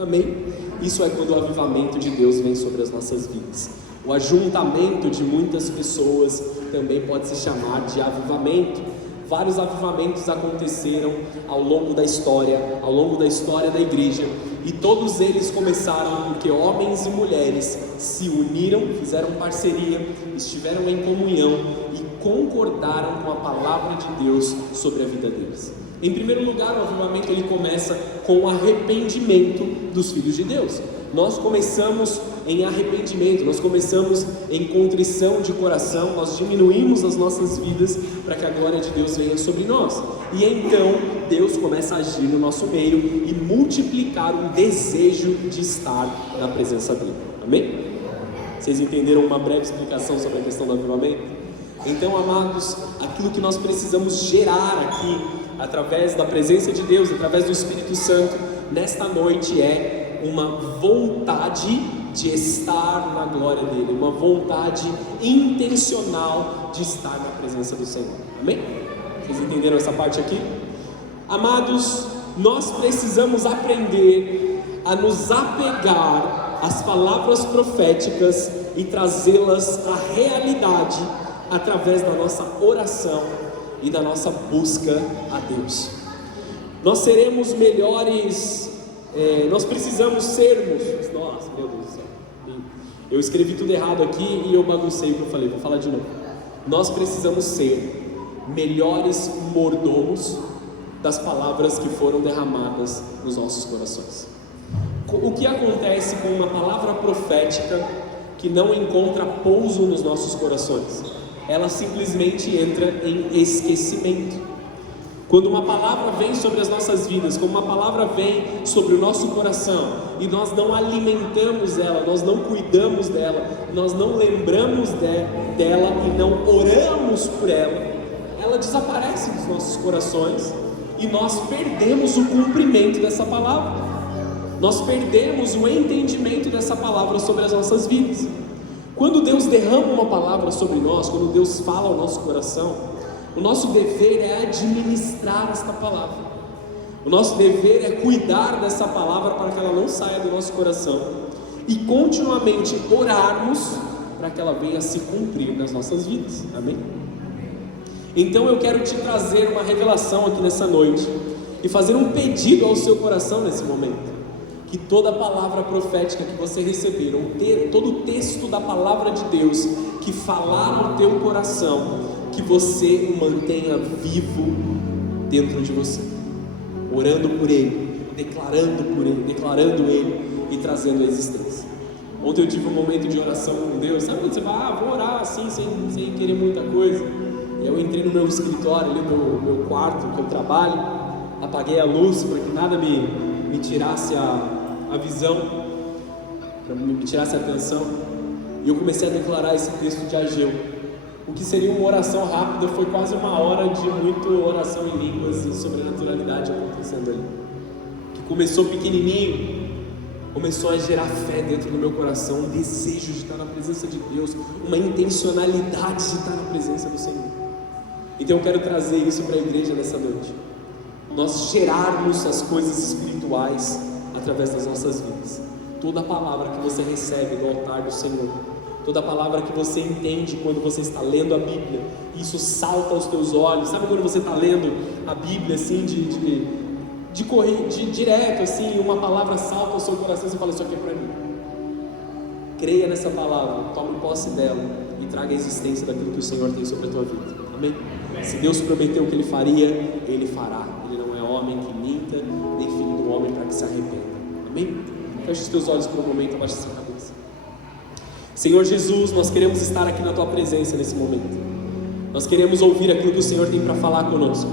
Amém? Isso é quando o avivamento de Deus vem sobre as nossas vidas. O ajuntamento de muitas pessoas também pode se chamar de avivamento. Vários avivamentos aconteceram ao longo da história da igreja, e todos eles começaram porque homens e mulheres se uniram, fizeram parceria, estiveram em comunhão e concordaram com a palavra de Deus sobre a vida deles. Em primeiro lugar, o avivamento ele começa com o arrependimento dos filhos de Deus. Nós começamos em arrependimento, nós começamos em contrição de coração, nós diminuímos as nossas vidas para que a glória de Deus venha sobre nós. E então Deus começa a agir no nosso meio e multiplicar um desejo de estar na presença dele. Amém? Vocês entenderam uma breve explicação sobre a questão do avivamento? Então, amados, aquilo que nós precisamos gerar aqui, através da presença de Deus, através do Espírito Santo, nesta noite é uma vontade de estar na glória dele, uma vontade intencional de estar na presença do Senhor. Amém? Vocês entenderam essa parte aqui? Amados, nós precisamos aprender a nos apegar às palavras proféticas e trazê-las à realidade através da nossa oração e da nossa busca a Deus. Nós seremos melhores, nós precisamos sermos, nossa, meu Deus do céu, eu escrevi tudo errado aqui e eu baguncei o que eu falei, vou falar de novo. Nós precisamos ser melhores mordomos das palavras que foram derramadas nos nossos corações. O que acontece com uma palavra profética que não encontra pouso nos nossos corações? Ela simplesmente entra em esquecimento. Quando uma palavra vem sobre as nossas vidas, quando uma palavra vem sobre o nosso coração e nós não alimentamos ela, nós não cuidamos dela, nós não lembramos dela e não oramos por ela, ela desaparece dos nossos corações e nós perdemos o cumprimento dessa palavra. Nós perdemos o entendimento dessa palavra sobre as nossas vidas. Quando Deus derrama uma palavra sobre nós, quando Deus fala ao nosso coração, o nosso dever é administrar esta palavra. O nosso dever é cuidar dessa palavra para que ela não saia do nosso coração e continuamente orarmos para que ela venha se cumprir nas nossas vidas. Amém? Então eu quero te trazer uma revelação aqui nessa noite e fazer um pedido ao seu coração nesse momento. Que toda palavra profética que você receber, ou todo o texto da palavra de Deus que falar no teu coração, que você o mantenha vivo dentro de você, orando por ele, declarando ele e trazendo a existência. Ontem eu tive um momento de oração com Deus. Sabe quando você vai, vou orar assim, sem querer muita coisa? Eu entrei no meu escritório, ali no meu quarto que eu trabalho, apaguei a luz para que nada me tirasse a visão, para me tirasse a atenção, e eu comecei a declarar esse texto de Ageu. O que seria uma oração rápida foi quase uma hora de muita oração em línguas e sobrenaturalidade acontecendo ali, que começou pequenininho, começou a gerar fé dentro do meu coração, um desejo de estar na presença de Deus, uma intencionalidade de estar na presença do Senhor. Então eu quero trazer isso para a igreja nessa noite, nós gerarmos as coisas espirituais através das nossas vidas. Toda palavra que você recebe do altar do Senhor, toda palavra que você entende quando você está lendo a Bíblia, isso salta aos teus olhos. Sabe quando você está lendo a Bíblia assim, direto assim, uma palavra salta ao seu coração e você fala, isso aqui é para mim. Creia nessa palavra, tome posse dela e traga a existência daquilo que o Senhor tem sobre a tua vida. Amém? Se Deus prometeu que Ele faria, Ele fará. Ele não é homem que minta, nem filho do homem para que se arrependa. Amém? Feche os teus olhos por um momento, abaixa a sua cabeça. Senhor Jesus, nós queremos estar aqui na Tua presença nesse momento. Nós queremos ouvir aquilo que o Senhor tem para falar conosco.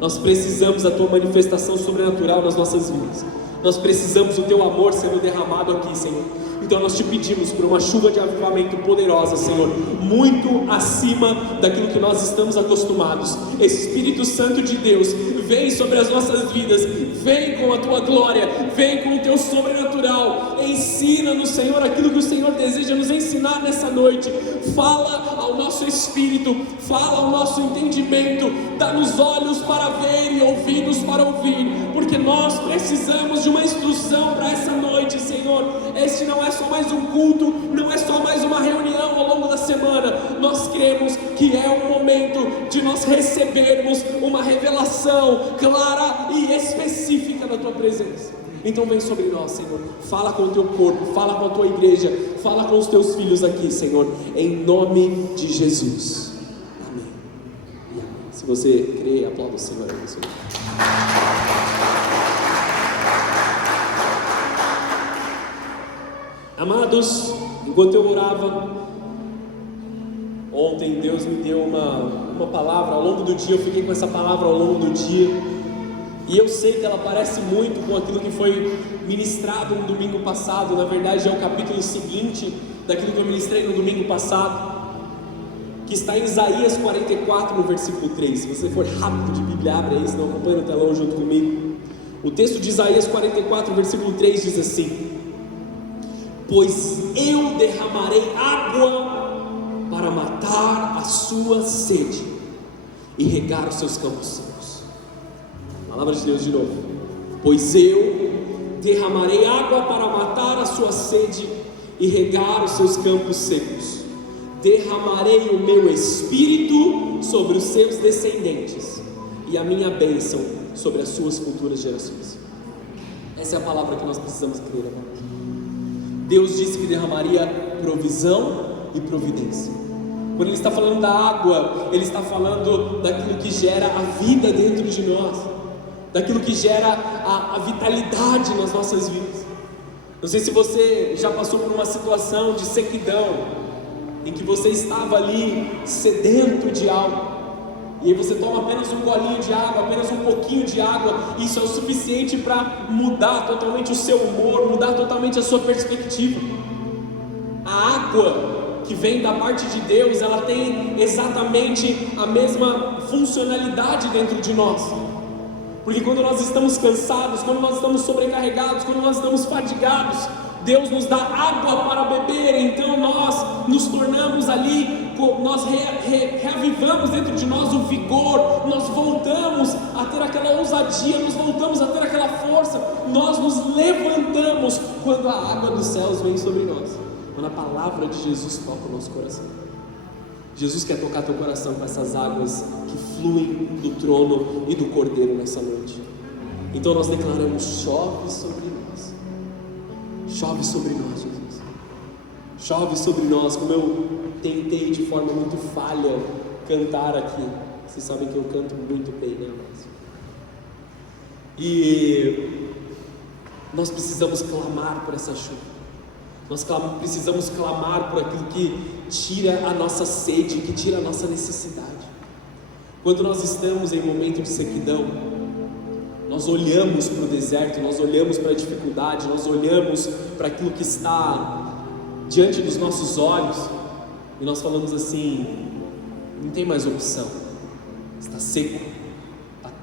Nós precisamos da Tua manifestação sobrenatural nas nossas vidas. Nós precisamos do Teu amor sendo derramado aqui, Senhor. Então nós te pedimos por uma chuva de avivamento poderosa, Senhor, muito acima daquilo que nós estamos acostumados. Espírito Santo de Deus, vem sobre as nossas vidas, vem com a Tua glória, vem com o Teu sobrenatural, ensina-nos, Senhor, aquilo que o Senhor deseja nos ensinar nessa noite. Fala ao nosso espírito, fala ao nosso entendimento, dá-nos olhos para ver e ouvidos para ouvir, porque nós precisamos de uma instrução para essa noite. Senhor, este não é só mais um culto, não é só mais uma reunião ao longo da semana. Nós cremos que é o momento de nós recebermos uma revelação clara e específica da Tua presença. Então vem sobre nós, Senhor, fala com o Teu corpo, fala com a Tua igreja, fala com os Teus filhos aqui, Senhor, em nome de Jesus. Amém e amém. Se você crê, aplauda o Senhor. Amados, enquanto eu orava, ontem Deus me deu uma palavra. Ao longo do dia, eu fiquei com essa palavra ao longo do dia, e eu sei que ela parece muito com aquilo que foi ministrado no domingo passado. Na verdade, é o capítulo seguinte daquilo que eu ministrei no domingo passado, que está em Isaías 44, no versículo 3. Se você for rápido de Bíblia, abre aí, senão acompanha no telão junto comigo. O texto de Isaías 44, versículo 3 diz assim: pois eu derramarei água para matar a sua sede e regar os seus campos secos. Palavra de Deus de novo. Pois eu derramarei água para matar a sua sede e regar os seus campos secos. Derramarei o meu espírito sobre os seus descendentes e a minha bênção sobre as suas futuras gerações. Essa é a palavra que nós precisamos crer, amados. Deus disse que derramaria provisão e providência. Quando Ele está falando da água, Ele está falando daquilo que gera a vida dentro de nós, daquilo que gera a vitalidade nas nossas vidas. Não sei se você já passou por uma situação de sequidão, em que você estava ali sedento de algo, e aí você toma apenas um golinho de água, apenas um pouquinho de água, e isso é o suficiente para mudar totalmente o seu humor, mudar totalmente a sua perspectiva. A água que vem da parte de Deus, ela tem exatamente a mesma funcionalidade dentro de nós. Porque quando nós estamos cansados, quando nós estamos sobrecarregados, quando nós estamos fadigados, Deus nos dá água para beber. Então nós nos tornamos ali, nós reavivamos dentro de nós o vigor, nós voltamos a ter aquela ousadia, nós voltamos a ter aquela força, nós nos levantamos quando a água dos céus vem sobre nós, quando a palavra de Jesus toca o nosso coração. Jesus quer tocar teu coração com essas águas que fluem do trono e do Cordeiro nessa noite. Então nós declaramos: chove sobre nós, chove sobre nós, Jesus, chove sobre nós. Como eu tentei de forma muito falha cantar aqui, vocês sabem que eu canto muito bem, né? E nós precisamos clamar por essa chuva. Nós precisamos clamar por aquilo que tira a nossa sede, que tira a nossa necessidade. Quando nós estamos em momento de sequidão, nós olhamos para o deserto, nós olhamos para a dificuldade, nós olhamos para aquilo que está diante dos nossos olhos, e nós falamos assim: não tem mais opção, está seco,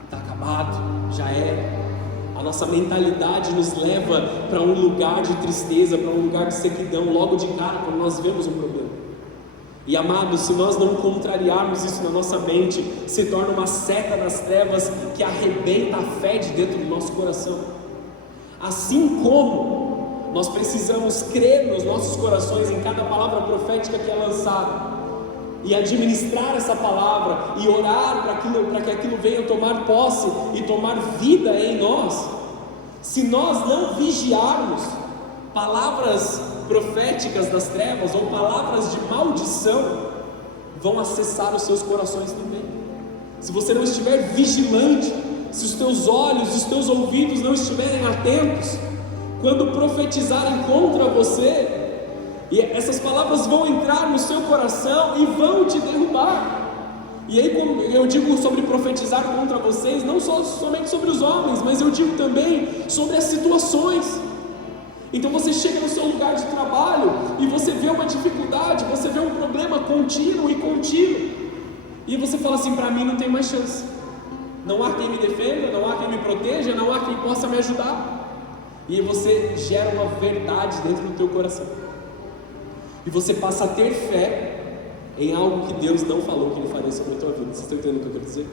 está acabado, já é. A nossa mentalidade nos leva para um lugar de tristeza, para um lugar de sequidão, logo de cara, quando nós vemos um problema. E amados, se nós não contrariarmos isso na nossa mente, se torna uma seta das trevas que arrebenta a fé de dentro do nosso coração. Assim como nós precisamos crer nos nossos corações em cada palavra profética que é lançada, e administrar essa palavra, e orar para que aquilo venha tomar posse e tomar vida em nós. Se nós não vigiarmos, palavras proféticas das trevas ou palavras de maldição vão acessar os seus corações também. Se você não estiver vigilante, se os teus olhos, os teus ouvidos não estiverem atentos, quando profetizarem contra você, e essas palavras vão entrar no seu coração e vão te derrubar. E aí, como eu digo sobre profetizar contra vocês, não somente sobre os homens, mas eu digo também sobre as situações. Então você chega no seu lugar de trabalho e você vê uma dificuldade, você vê um problema contínuo, e você fala assim: para mim não tem mais chance, não há quem me defenda, não há quem me proteja, não há quem possa me ajudar. E você gera uma verdade dentro do teu coração, e você passa a ter fé em algo que Deus não falou que Ele faria sobre a tua vida. Vocês estão entendendo o que eu quero dizer?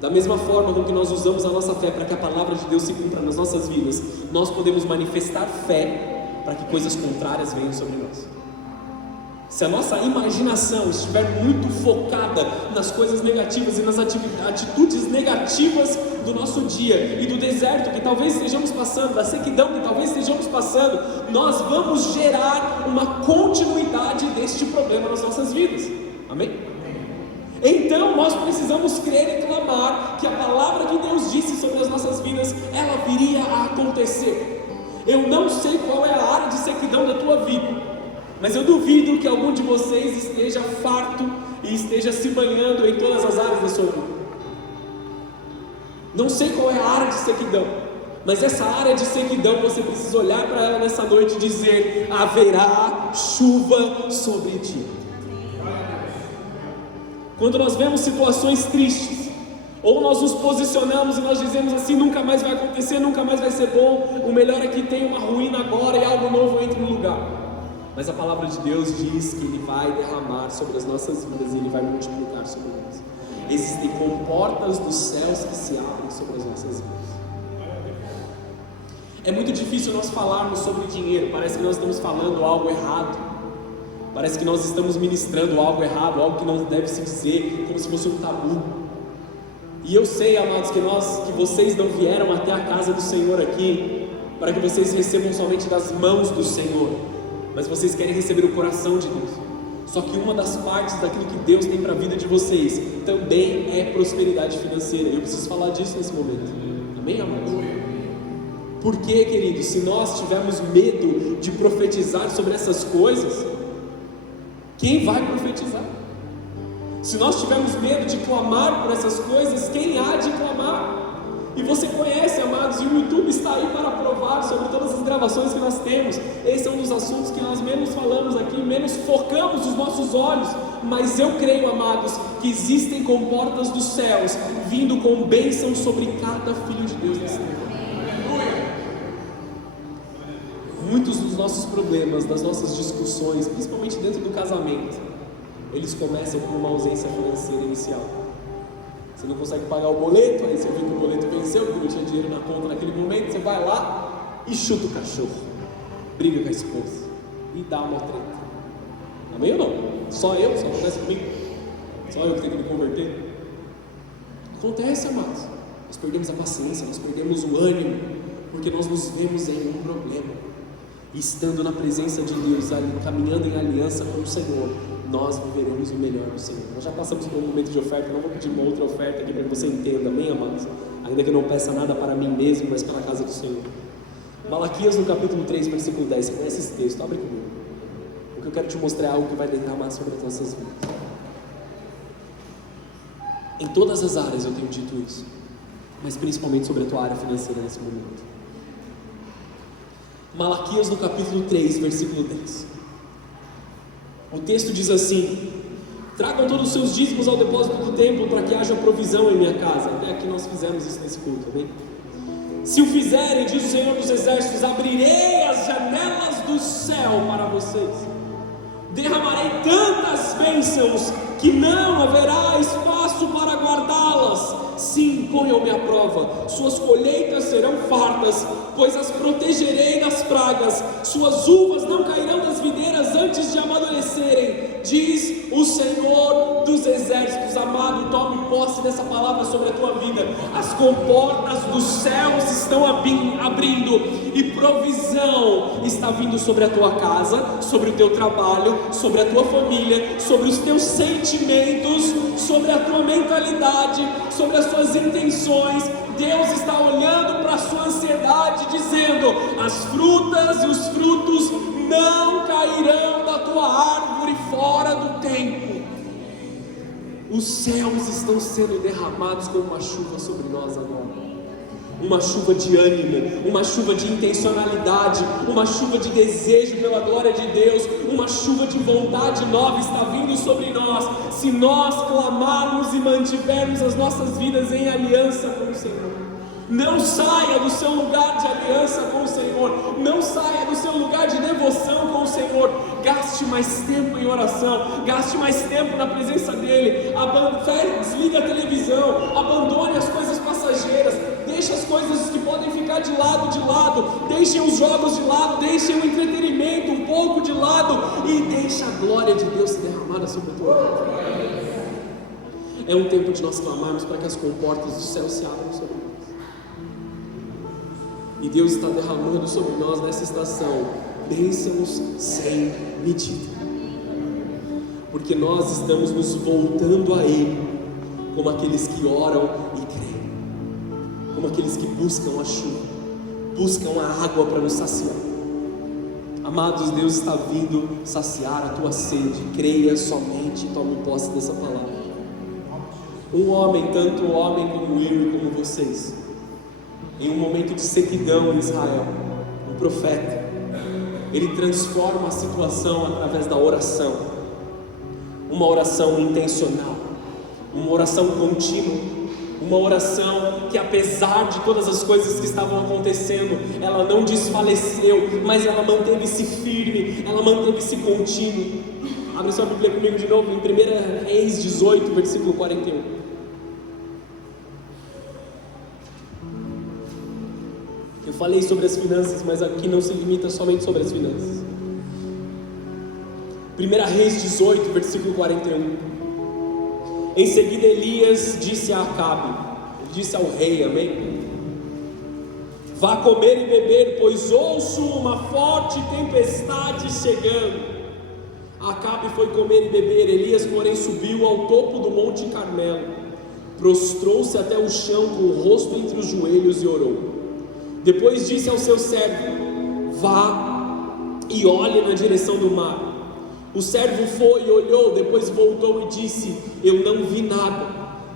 Da mesma forma com que nós usamos a nossa fé para que a palavra de Deus se cumpra nas nossas vidas, nós podemos manifestar fé para que coisas contrárias venham sobre nós. Se a nossa imaginação estiver muito focada nas coisas negativas e nas atitudes negativas do nosso dia e do deserto que talvez estejamos passando, da sequidão que talvez estejamos passando, nós vamos gerar uma continuidade deste problema nas nossas vidas. Amém? Então nós precisamos crer e clamar que a palavra que Deus disse sobre as nossas vidas, ela viria a acontecer. Eu não sei qual é a área de sequidão da tua vida, mas eu duvido que algum de vocês esteja farto e esteja se banhando em todas as áreas da sua vida. Não sei qual é a área de sequidão, mas essa área de sequidão você precisa olhar para ela nessa noite e dizer: haverá chuva sobre ti. Quando nós vemos situações tristes, ou nós nos posicionamos e nós dizemos assim: nunca mais vai acontecer, nunca mais vai ser bom, o melhor é que tenha uma ruína agora e algo novo entre no lugar. Mas a palavra de Deus diz que Ele vai derramar sobre as nossas vidas e Ele vai multiplicar sobre nós. Existem comportas dos céus que se abrem sobre as nossas vidas. É muito difícil nós falarmos sobre dinheiro, parece que nós estamos falando algo errado, parece que nós estamos ministrando algo errado, algo que não deve se dizer, como se fosse um tabu. E eu sei, amados, que vocês não vieram até a casa do Senhor aqui para que vocês recebam somente das mãos do Senhor, mas vocês querem receber o coração de Deus. Só que uma das partes daquilo que Deus tem para a vida de vocês também é prosperidade financeira. Eu preciso falar disso nesse momento. Amém, amados? Por quê, queridos? Se nós tivermos medo de profetizar sobre essas coisas, quem vai profetizar? Se nós tivermos medo de clamar por essas coisas, quem há de clamar? E você conhece, amados, e o YouTube está aí para provar sobre todas as gravações que nós temos. Esse é um dos assuntos que nós menos falamos aqui, menos focamos os nossos olhos. Mas eu creio, amados, que existem comportas dos céus vindo com bênção sobre cada filho de Deus nesse tempo. Muitos dos nossos problemas, das nossas discussões, principalmente dentro do casamento, eles começam com uma ausência financeira inicial. Você não consegue pagar o boleto, aí você viu que o boleto venceu, porque não tinha dinheiro na conta naquele momento, você vai lá e chuta o cachorro, briga com a esposa e dá uma treta. Amém ou não? Só eu? Só acontece comigo? Só eu que tenho que me converter? Acontece, amados. Nós perdemos a paciência, nós perdemos o ânimo, porque nós nos vemos em um problema. E estando na presença de Deus, caminhando em aliança com o Senhor, nós viveremos o melhor do Senhor. Nós já passamos por um momento de oferta, não vou pedir uma outra oferta aqui para que você entenda, amém, amados? Ainda que eu não peça nada para mim mesmo, mas pela casa do Senhor. Malaquias no capítulo 3, versículo 10, você conhece esse texto? Abre comigo. O que eu quero te mostrar é algo que vai derramar sobre as nossas vidas. Em todas as áreas eu tenho dito isso, mas principalmente sobre a tua área financeira nesse momento. Malaquias no capítulo 3, versículo 10. O texto diz assim: tragam todos os seus dízimos ao depósito do templo para que haja provisão em minha casa. Até aqui nós fizemos isso nesse culto, amém? Se o fizerem, diz o Senhor dos Exércitos, abrirei as janelas do céu para vocês, derramarei tantas bênçãos que não haverá espaço para guardá-las. Sim, ponham-me à prova, suas colheitas serão fartas, pois as protegerei das pragas, suas uvas não cairão das videiras antes de amadurecerem, diz o Senhor dos Exércitos. Amado, tome posse dessa palavra sobre a tua vida. As comportas dos céus estão abrindo e provisão está vindo sobre a tua casa, sobre o teu trabalho, sobre a tua família, sobre os teus sentimentos, sobre a tua mentalidade, sobre as suas intenções. Deus está olhando para a sua ansiedade, dizendo: as frutas e os frutos não cairão da tua árvore fora do tempo. Os céus estão sendo derramados como uma chuva sobre nós agora. Uma chuva de ânimo, uma chuva de intencionalidade, uma chuva de desejo pela glória de Deus, uma chuva de vontade nova está vindo sobre nós, se nós clamarmos e mantivermos as nossas vidas em aliança com o Senhor. Não saia do seu lugar de aliança com o Senhor, não saia do seu lugar de devoção com o Senhor. Gaste mais tempo em oração, gaste mais tempo na presença dEle. Desliga a televisão, abandone as coisas passageiras, deixa as coisas que podem ficar de lado, deixem os jogos de lado, deixem o entretenimento um pouco de lado e deixem a glória de Deus se derramar sobre a tua vida. É um tempo de nós clamarmos para que as comportas do céu se abram sobre nós. E Deus está derramando sobre nós nessa estação bênçãos sem medida, porque nós estamos nos voltando a Ele como aqueles que oram e creem, como aqueles que buscam a chuva, buscam a água para nos saciar. Amados, Deus está vindo saciar a tua sede. Creia somente e tome posse dessa palavra. Um homem, tanto um homem como eu e como vocês, em um momento de sequidão em Israel, um profeta, ele transforma a situação através da oração, uma oração intencional, uma oração contínua, uma oração que, apesar de todas as coisas que estavam acontecendo, ela não desfaleceu, mas ela manteve-se firme, ela manteve-se contínua. Abre sua Bíblia comigo de novo em 1 Reis 18, versículo 41. Eu falei sobre as finanças, mas aqui não se limita somente sobre as finanças. 1 Reis 18, versículo 41. Em seguida Elias disse a Acabe, disse ao rei, amém? Vá comer e beber, pois ouço uma forte tempestade chegando. Acabe foi comer e beber. Elias, porém, subiu ao topo do monte Carmelo, prostrou-se até o chão com o rosto entre os joelhos e orou. Depois disse ao seu servo: vá e olhe na direção do mar. O servo foi e olhou, depois voltou e disse: eu não vi nada.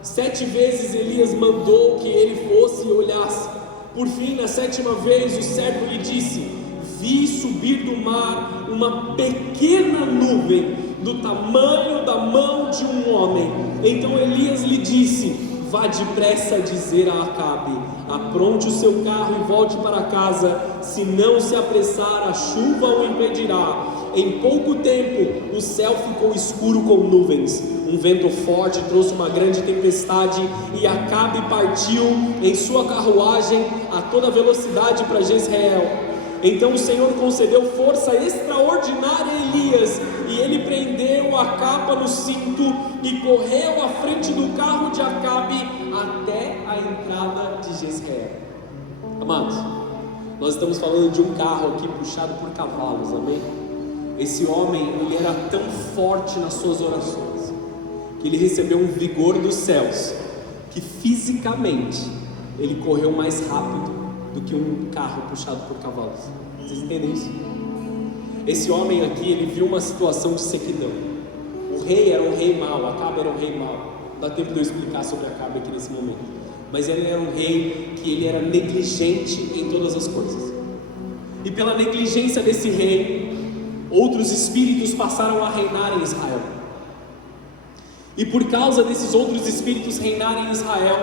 7 vezes Elias mandou que ele fosse e olhasse. Por fim, na 7ª vez, o servo lhe disse: vi subir do mar uma pequena nuvem do tamanho da mão de um homem. Então Elias lhe disse: vá depressa dizer a Acabe: apronte o seu carro e volte para casa, se não se apressar, a chuva o impedirá. Em pouco tempo o céu ficou escuro com nuvens, um vento forte trouxe uma grande tempestade, e Acabe partiu em sua carruagem a toda velocidade para Jezreel. Então o Senhor concedeu força extraordinária a Elias, e ele prendeu a capa no cinto e correu à frente do carro de Acabe até a entrada de Jezreel. Amados, nós estamos falando de um carro aqui puxado por cavalos, amém? Esse homem, ele era tão forte nas suas orações, que ele recebeu um vigor dos céus, que fisicamente ele correu mais rápido do que um carro puxado por cavalos. Vocês entendem isso? Esse homem aqui, ele viu uma situação de sequidão. O rei era um rei mau, Acabe era um rei mau. Não dá tempo de eu explicar sobre Acabe aqui nesse momento. Mas ele era um rei que ele era negligente em todas as coisas. E pela negligência desse rei, outros espíritos passaram a reinar em Israel. E por causa desses outros espíritos reinarem em Israel,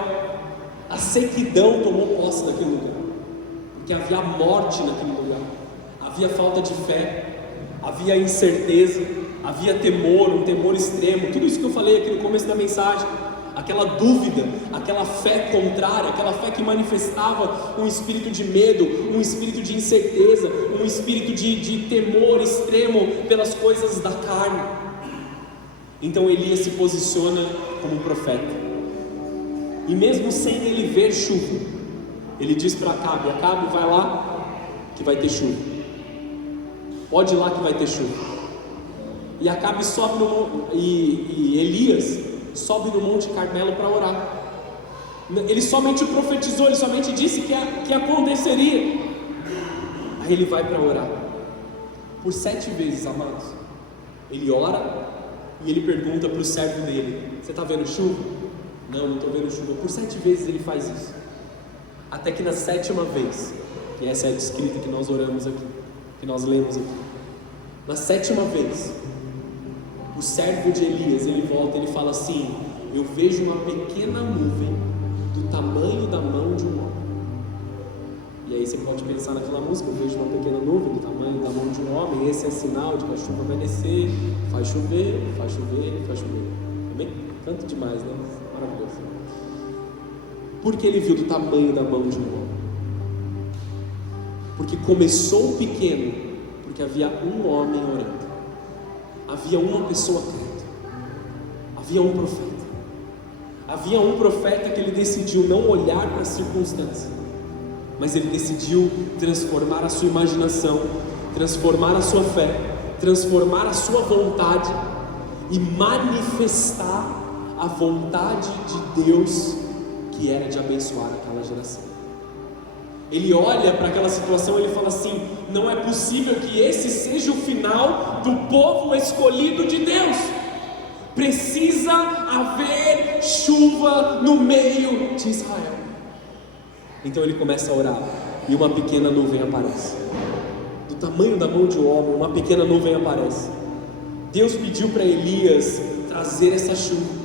a sequidão tomou posse daquele lugar. Porque havia morte naquele lugar, havia falta de fé, havia incerteza, havia temor, um temor extremo. Tudo isso que eu falei aqui no começo da mensagem, aquela dúvida, aquela fé contrária, aquela fé que manifestava um espírito de medo, um espírito de incerteza, um espírito de temor extremo pelas coisas da carne. Então Elias se posiciona como profeta, e mesmo sem ele ver chuva, ele diz para Acabe: Acabe, vai lá que vai ter chuva, pode ir lá que vai ter chuva. E Acabe sobe e Elias sobe no Monte Carmelo para orar. Ele somente profetizou, ele somente disse que aconteceria. Aí ele vai para orar por 7 vezes, amados. Ele ora e ele pergunta para o servo dele: você está vendo chuva? Não estou vendo chuva. Por 7 vezes ele faz isso, até que na 7ª vez, e essa é a escrita que nós oramos aqui, que nós lemos aqui, na 7ª vez, o servo de Elias, ele volta e ele fala assim: eu vejo uma pequena nuvem do tamanho da mão de um homem. E aí você pode pensar naquela música: eu vejo uma pequena nuvem do tamanho da mão de um homem. Esse é sinal de que a chuva vai descer, faz chover, faz chover, faz chover. Amém? Canto demais, né? Maravilhoso. Porque ele viu do tamanho da mão de um homem. Porque começou pequeno, porque havia um homem orando. Havia uma pessoa crendo. Havia um profeta. Havia um profeta que ele decidiu não olhar para as circunstâncias, mas ele decidiu transformar a sua imaginação, transformar a sua fé, transformar a sua vontade e manifestar a vontade de Deus, que era de abençoar aquela geração. Ele olha para aquela situação e ele fala assim: não é possível que esse seja o final do povo escolhido de Deus. Precisa haver chuva no meio de Israel. Então ele começa a orar e uma pequena nuvem aparece. Do tamanho da mão de um homem, uma pequena nuvem aparece. Deus pediu para Elias trazer essa chuva.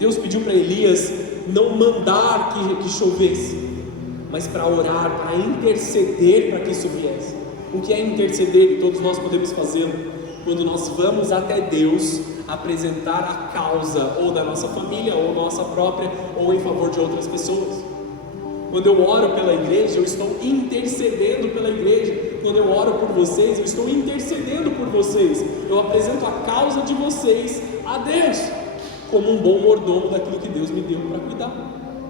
Deus pediu para Elias não mandar que chovesse, mas para orar, para interceder para que isso viesse. O que é interceder? E todos nós podemos fazê-lo quando nós vamos até Deus apresentar a causa ou da nossa família, ou nossa própria, ou em favor de outras pessoas. Quando eu oro pela igreja, eu estou intercedendo pela igreja. Quando eu oro por vocês, eu estou intercedendo por vocês. Eu apresento a causa de vocês a Deus, como um bom mordomo daquilo que Deus me deu para cuidar.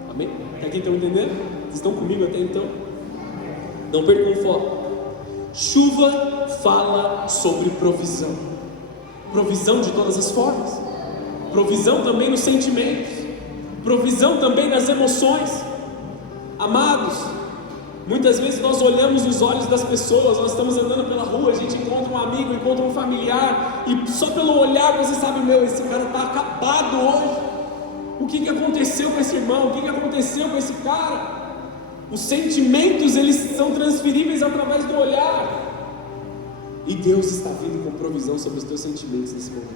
Amém? Até aqui estão entendendo? Vocês estão comigo até então? Não percam o foco. Chuva fala sobre provisão. Provisão de todas as formas. Provisão também nos sentimentos. Provisão também nas emoções. Amados, muitas vezes nós olhamos nos olhos das pessoas. Nós estamos andando pela rua, a gente encontra um amigo, encontra um familiar, e só pelo olhar você sabe: meu, esse cara está acabado hoje. O que aconteceu com esse irmão? O que aconteceu com esse cara? Os sentimentos, eles são transferíveis através do olhar. E Deus está vindo com provisão sobre os teus sentimentos nesse momento.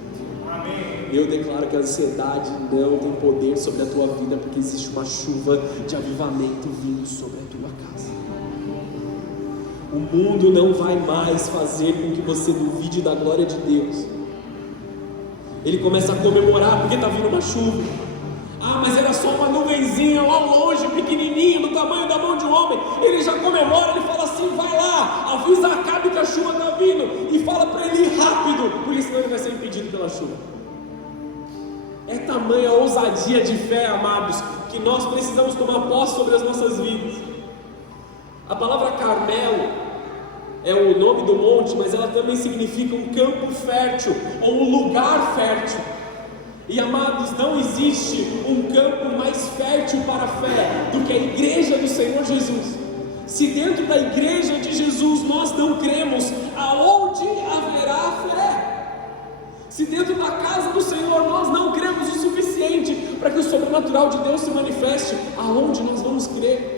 Amém. Eu declaro que a ansiedade não tem poder sobre a tua vida, porque existe uma chuva de avivamento vindo sobre a tua casa. O mundo não vai mais fazer com que você duvide da glória de Deus. Ele começa a comemorar porque está vindo uma chuva. Ah, mas era só uma nuvenzinha lá longe, pequenininha, do tamanho da mão de um homem. Ele já comemora, ele fala assim: vai lá, avisa Acabe que a chuva está vindo, e fala para ele ir rápido, porque senão ele vai ser impedido pela chuva. É tamanha ousadia de fé, amados, que nós precisamos tomar posse sobre as nossas vidas. A palavra Carmelo é o nome do monte, mas ela também significa um campo fértil, ou um lugar fértil. E amados, não existe um campo mais fértil para a fé do que a igreja do Senhor Jesus. Se dentro da igreja de Jesus nós não cremos, aonde haverá fé? Se dentro da casa do Senhor nós não cremos o suficiente para que o sobrenatural de Deus se manifeste, aonde nós vamos crer?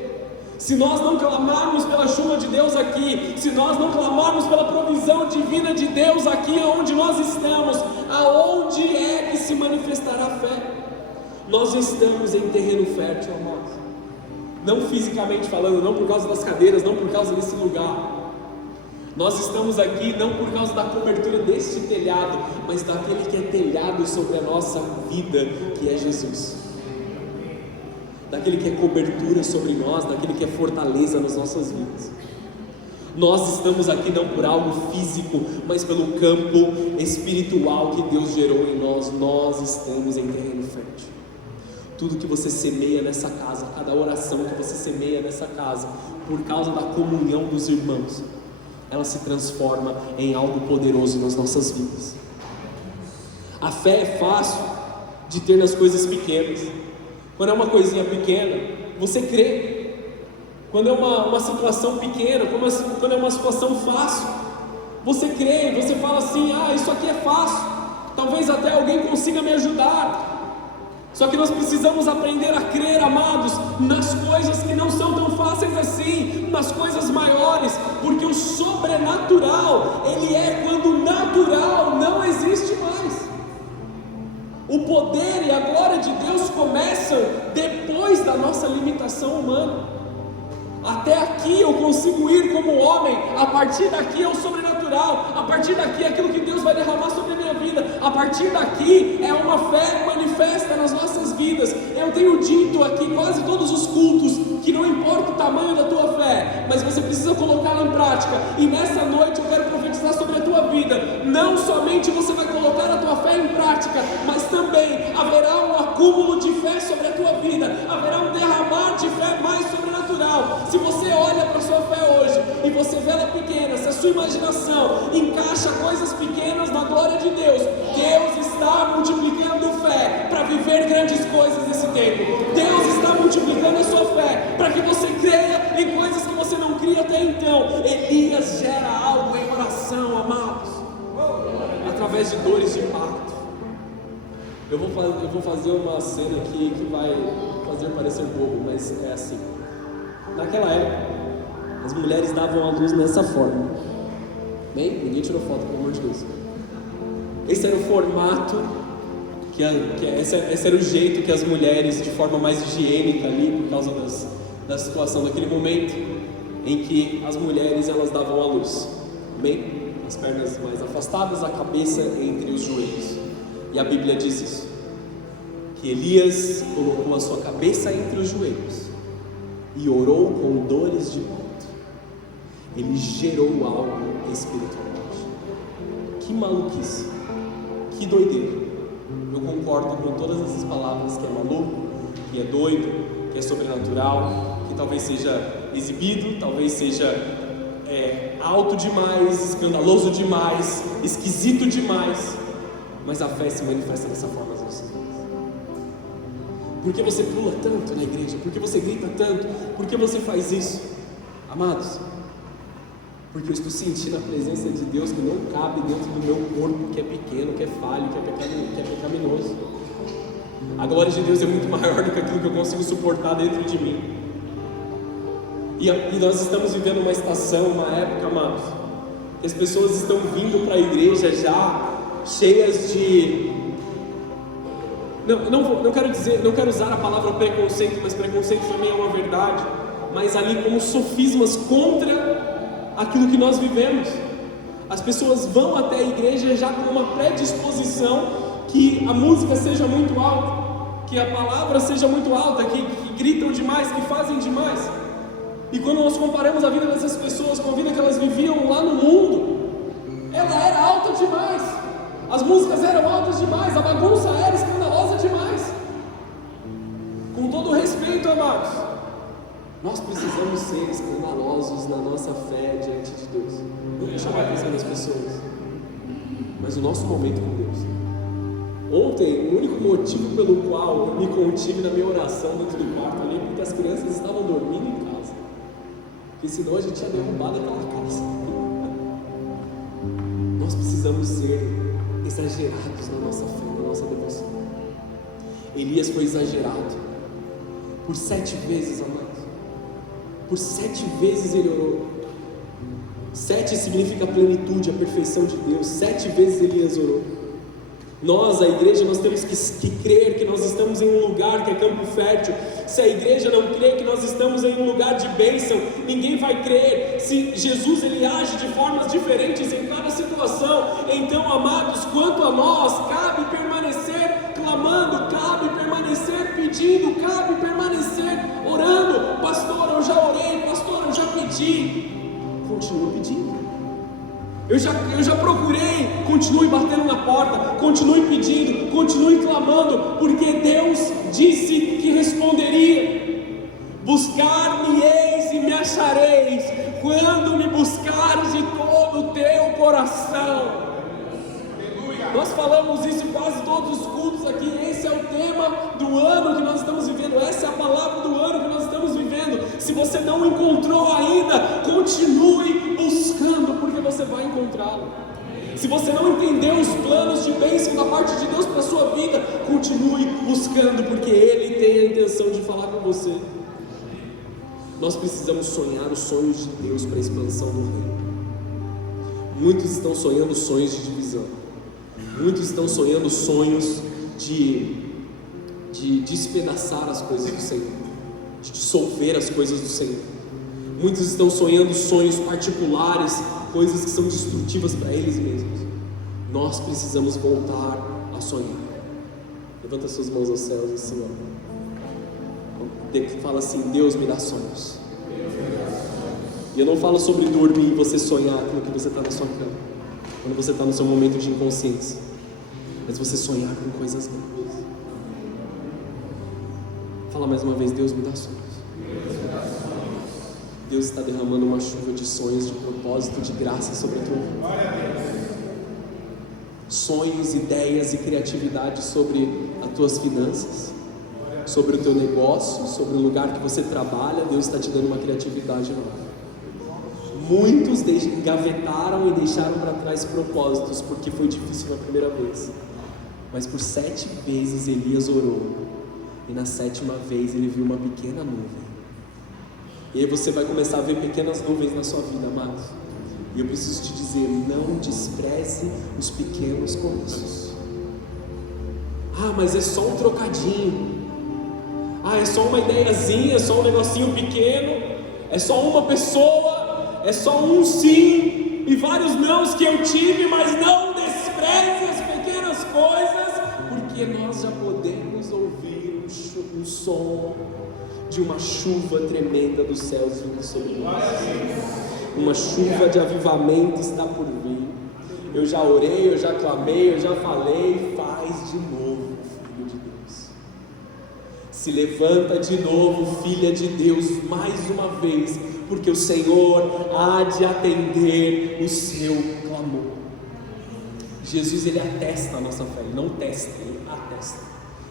Se nós não clamarmos pela chuva de Deus aqui, se nós não clamarmos pela provisão divina de Deus aqui onde nós estamos, aonde é que se manifestará a fé? Nós estamos em terreno fértil, amados. Não fisicamente falando, não por causa das cadeiras, não por causa desse lugar. Nós estamos aqui não por causa da cobertura deste telhado, mas daquele que é telhado sobre a nossa vida, que é Jesus. Daquele que é cobertura sobre nós, daquele que é fortaleza nas nossas vidas. Nós estamos aqui não por algo físico, mas pelo campo espiritual que Deus gerou em nós. Nós estamos em terreno fértil. Tudo que você semeia nessa casa, cada oração que você semeia nessa casa, por causa da comunhão dos irmãos, ela se transforma em algo poderoso nas nossas vidas. A fé é fácil de ter nas coisas pequenas. Quando é uma coisinha pequena, você crê. Quando é uma situação pequena, quando é uma situação fácil, você crê, você fala assim: ah, isso aqui é fácil, talvez até alguém consiga me ajudar. Só que nós precisamos aprender a crer, amados, nas coisas que não são tão fáceis assim, nas coisas maiores, porque o sobrenatural, ele é quando o natural não existe mais. O poder e a glória de Deus começam depois da nossa limitação humana. Até aqui eu consigo ir como homem, a partir daqui é o sobrenatural, a partir daqui é aquilo que Deus vai derramar sobre a minha vida, a partir daqui é uma fé manifesta nas nossas vidas. Eu tenho dito aqui quase todos os cultos que não importa o tamanho da tua fé, mas você precisa colocá-la em prática, e nessa noite eu quero profetizar sobre a tua vida. Não somente você vai colocar a tua fé em prática, mas também haverá um acúmulo de fé sobre a tua vida, haverá um derramar de fé mais sobrenatural. Se você olha para a sua fé hoje e você vê ela pequena, se a sua imaginação encaixa coisas pequenas na glória de Deus, Deus está multiplicando fé para viver grandes coisas nesse tempo. Deus está multiplicando a sua fé para que você creia em coisas que você não cria até então. Elias gera algo em oração, amados, através de dores de parto. Eu vou fazer uma cena aqui que vai fazer parecer bobo, mas é assim. Naquela época, as mulheres davam à luz dessa forma. Bem, ninguém tirou foto, pelo amor de Deus. Esse era o formato, esse era o jeito que as mulheres, de forma mais higiênica ali, por causa da situação daquele momento, em que as mulheres elas davam à luz. Bem, as pernas mais afastadas, a cabeça entre os joelhos. E a Bíblia diz isso, que Elias colocou a sua cabeça entre os joelhos e orou com dores de parto. Ele gerou algo espiritualmente. Que maluquice, que doideira. Eu concordo com todas essas palavras, que é maluco, que é doido, que é sobrenatural, que talvez seja exibido, talvez seja alto demais, escandaloso demais, esquisito demais, mas a fé se manifesta dessa forma às nossas vidas. Por que você pula tanto na igreja? Por que você grita tanto? Por que você faz isso? Amados, porque eu estou sentindo a presença de Deus que não cabe dentro do meu corpo, que é pequeno, que é falho, que é pecaminoso. A glória de Deus é muito maior do que aquilo que eu consigo suportar dentro de mim. E nós estamos vivendo uma estação, uma época, amados, que as pessoas estão vindo para a igreja já cheias de... Não quero usar a palavra preconceito, mas preconceito também é uma verdade, mas ali como sofismas contra aquilo que nós vivemos. As pessoas vão até a igreja já com uma predisposição que a música seja muito alta, que a palavra seja muito alta, que gritam demais, que fazem demais. E quando nós comparamos a vida dessas pessoas com a vida que elas viviam lá no mundo, ela era alta demais, as músicas eram altas demais, a bagunça era escandalosa demais. Com todo respeito, amados, nós precisamos ser escandalosos na nossa fé diante de Deus. Não vou chamar a atenção das pessoas, mas o nosso momento com Deus. Ontem, o único motivo pelo qual eu me contive na minha oração dentro do quarto ali, porque as crianças estavam dormindo em casa, porque senão a gente tinha derrubado aquela casa. Nós precisamos ser exagerados na nossa fé, na nossa devoção. Elias foi exagerado por 7 vezes, amados. Por 7 vezes ele orou. 7 significa a plenitude, a perfeição de Deus. 7 vezes Elias orou. Nós, a igreja, nós temos que crer que nós estamos em um lugar que é campo fértil. Se a igreja não crê que nós estamos em um lugar de bênção, ninguém vai crer. Se Jesus ele age de formas diferentes em cada situação, então, amados, quanto a nós, cabe permanecer clamando, cabe permanecer pedindo, cabe permanecer orando. Pastor, eu já orei, pastor, eu já pedi. Continue pedindo. Eu já procurei, continue batendo na porta, continue pedindo, continue clamando, porque Deus disse que responderia. Buscar-me-eis e me achareis, quando me buscares de todo o teu coração. Nós falamos isso em quase todos os cultos aqui. Esse é o tema do ano que nós estamos vivendo, essa é a palavra do ano que nós estamos vivendo. Se você não encontrou ainda, continue buscando, porque você vai encontrá-lo. Se você não entendeu os planos de bênção da parte de Deus para a sua vida, continue buscando, porque Ele tem a intenção de falar com você. Nós precisamos sonhar os sonhos de Deus para a expansão do reino. Muitos estão sonhando sonhos de divisão. Muitos estão sonhando sonhos de despedaçar as coisas do Senhor, de dissolver as coisas do Senhor. Muitos estão sonhando sonhos particulares, coisas que são destrutivas para eles mesmos. Nós precisamos voltar a sonhar. Levanta suas mãos aos céus assim, ó. Fala assim: Deus me dá sonhos. E eu não falo sobre dormir e você sonhar aquilo que você está na sua cama, quando você está no seu momento de inconsciência, mas você sonhar com coisas boas. Fala mais uma vez: Deus me dá sonhos. Deus está derramando uma chuva de sonhos, de propósito, de graça sobre a tua vida. Sonhos, ideias e criatividade sobre as tuas finanças, sobre o teu negócio, sobre o lugar que você trabalha. Deus está te dando uma criatividade nova. Muitos engavetaram e deixaram para trás propósitos porque foi difícil na primeira vez, mas por 7 vezes Elias orou, e na 7ª vez ele viu uma pequena nuvem. E aí você vai começar a ver pequenas nuvens na sua vida, amados. E eu preciso te dizer: não despreze os pequenos começos. Ah, mas é só um trocadinho. Ah, é só uma ideiazinha, é só um negocinho pequeno, é só uma pessoa, é só um sim e vários nãos que eu tive. Mas não despreze as pequenas coisas, porque nós já podemos ouvir um som de uma chuva tremenda dos céus vindo sobre nós. Uma chuva de avivamento está por vir. Eu já orei, eu já clamei, eu já falei. Faz de novo, filho de Deus. Se levanta de novo, filha de Deus, mais uma vez, porque o Senhor há de atender o seu clamor. Jesus, ele atesta a nossa fé, ele não testa, ele atesta.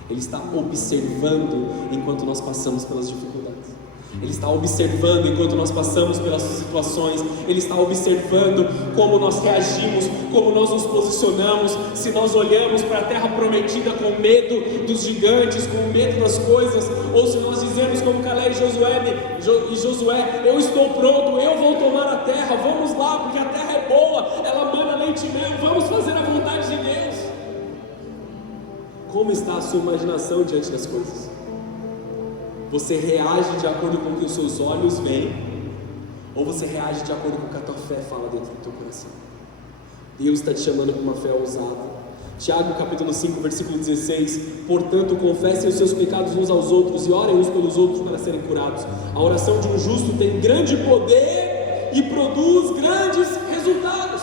Ele está observando enquanto nós passamos pelas dificuldades. Ele está observando enquanto nós passamos pelas situações. Ele está observando como nós reagimos, como nós nos posicionamos. Se nós olhamos para a terra prometida com medo dos gigantes, com medo das coisas, ou se nós dizemos como Caleb e Josué: eu estou pronto, eu vou tomar a terra, vamos lá, porque a terra é boa, ela mana leite e mel, vamos fazer a vontade de Deus. Como está a sua imaginação diante das coisas? Você reage de acordo com o que os seus olhos veem, ou você reage de acordo com o que a tua fé fala dentro do teu coração? Deus está te chamando para uma fé ousada. Tiago capítulo 5, versículo 16: portanto, confessem os seus pecados uns aos outros e orem uns pelos outros para serem curados. A oração de um justo tem grande poder e produz grandes resultados.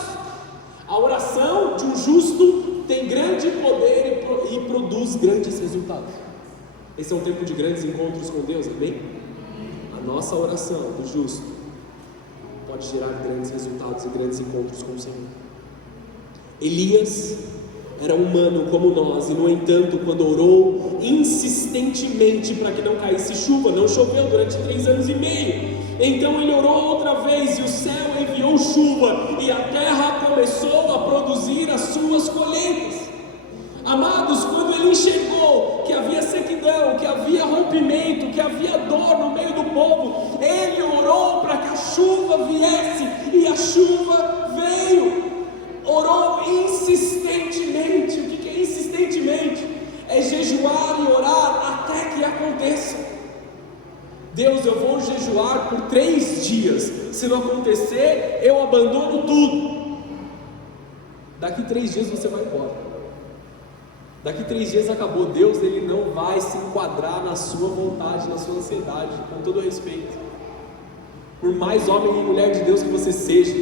A oração de um justo tem grande poder e produz grandes resultados. Esse é um tempo de grandes encontros com Deus, amém? A nossa oração do justo pode gerar grandes resultados e grandes encontros com o Senhor. Elias era humano como nós, e no entanto, quando orou insistentemente para que não caísse chuva, não choveu durante 3 anos e meio. Então ele orou outra vez, e o céu enviou chuva, e a terra começou a produzir as suas colheitas. Amados, quando ele enxergou que havia sequidão, que havia rompimento, que havia dor no meio do povo, ele orou para que a chuva viesse, e a chuva veio. Orou insistentemente. O que é insistentemente? É jejuar e orar até que aconteça. Deus, eu vou jejuar por 3 dias, se não acontecer, eu abandono tudo. Daqui 3 dias você vai embora. Daqui 3 dias acabou. Deus, ele não vai se enquadrar na sua vontade, na sua ansiedade, com todo respeito. Por mais homem e mulher de Deus que você seja,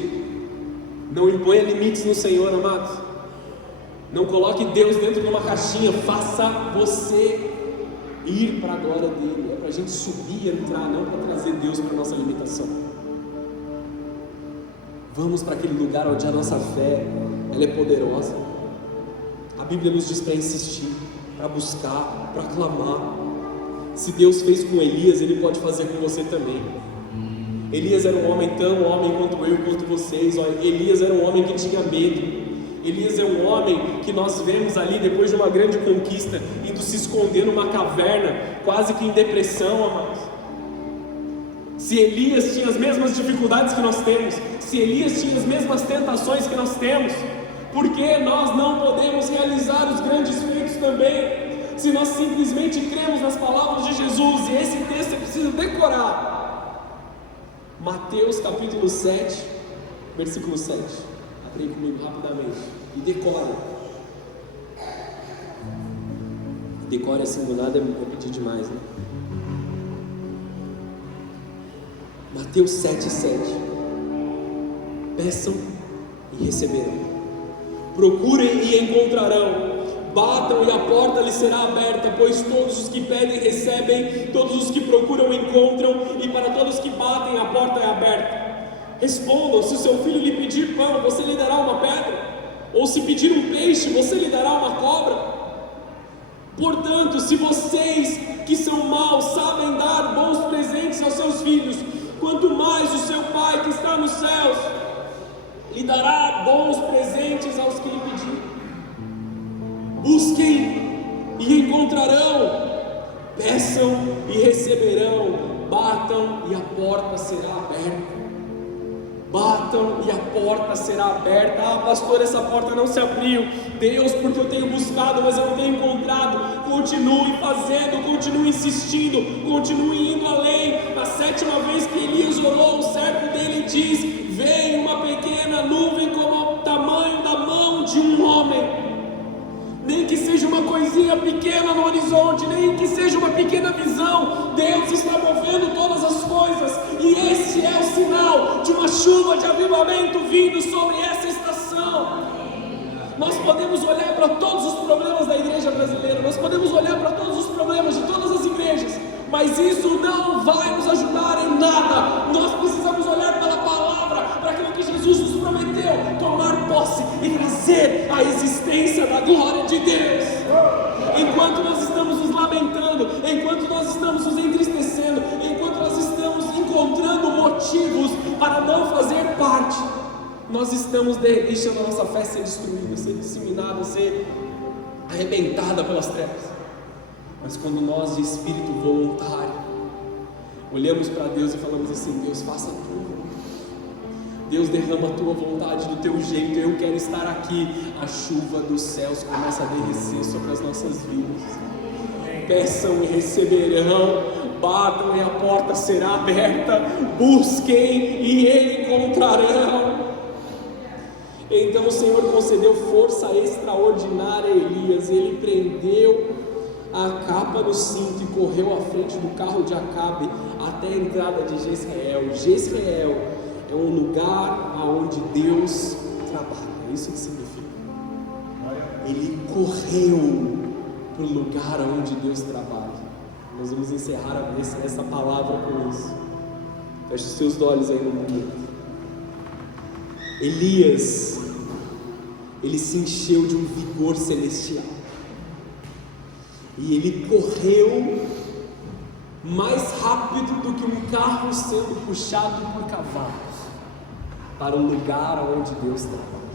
não imponha limites no Senhor, amados. Não coloque Deus dentro de uma caixinha. Faça você ir para a glória dele. É para a gente subir e entrar, não para trazer Deus para a nossa limitação. Vamos para aquele lugar onde a nossa fé ela é poderosa. A Bíblia nos diz para insistir, para buscar, para clamar. Se Deus fez com Elias, ele pode fazer com você também. Elias era um homem tão homem quanto eu, quanto vocês. Elias era um homem que tinha medo. Elias é um homem que nós vemos ali, depois de uma grande conquista, indo se esconder numa caverna, quase que em depressão, amados. Se Elias tinha as mesmas dificuldades que nós temos, se Elias tinha as mesmas tentações que nós temos, por que nós não podemos realizar os grandes feitos também? Se nós simplesmente cremos nas palavras de Jesus, e esse texto você precisa decorar: Mateus capítulo 7, versículo 7. Abre comigo rapidamente e decora. Decore assim do nada é pedir demais, né? Mateus 7,7. Peçam e receberão. Procurem e encontrarão. Batam e a porta lhes será aberta, pois todos os que pedem recebem, todos os que procuram encontram, e para todos que batem a porta é aberta. Respondam: se o seu filho lhe pedir pão, você lhe dará uma pedra? Ou se pedir um peixe, você lhe dará uma cobra? Portanto, se vocês que são maus sabem dar bons presentes aos seus filhos, quanto mais o seu Pai que está nos céus lhe dará bons presentes aos que lhe pedirem. Busquem e encontrarão, peçam e receberão, batam e a porta será aberta. Batam e a porta será aberta. Ah, pastor, essa porta não se abriu. Deus, porque eu tenho buscado, mas eu não tenho encontrado. Continue fazendo, continue insistindo, continue indo além. Na 7ª vez que Elias orou, o servo dele diz: vem uma pequena nuvem como o tamanho da mão de um homem. Nem que seja uma coisinha pequena no horizonte, nem que seja uma pequena visão, Deus está movendo todas as coisas, e esse é o sinal de uma chuva de avivamento vindo sobre essa estação. Nós podemos olhar para todos os problemas da igreja brasileira, nós podemos olhar para todos os problemas de todas as igrejas, mas isso não vai nos ajudar em nada. Nós precisamos olhar pela palavra, para aquilo que Jesus nos prometeu, tomar posse e trazer a existência da glória de Deus. Enquanto nós estamos nos lamentando, enquanto nós estamos nos entristecendo, enquanto nós estamos encontrando motivos para não fazer parte, nós estamos deixando a nossa fé ser destruída, ser disseminada, ser arrebentada pelas trevas. Mas quando nós, de espírito voluntário, olhamos para Deus e falamos assim: Deus, faça tudo. Deus, derrama a tua vontade do teu jeito, eu quero estar aqui. A chuva dos céus começa a derrecer sobre as nossas vidas. Peçam e receberão, batam e a porta será aberta, busquem e encontrarão. Então o Senhor concedeu força extraordinária a Elias. Ele prendeu a capa no cinto e correu à frente do carro de Acabe até a entrada de Jezreel. Jezreel é um lugar onde Deus trabalha, é isso que significa. Ele correu para o lugar onde Deus trabalha. Nós vamos encerrar essa palavra com isso. Feche os seus olhos aí no momento. Elias, ele se encheu de um vigor celestial. E ele correu mais rápido do que um carro sendo puxado por cavalos para o lugar onde Deus trabalha.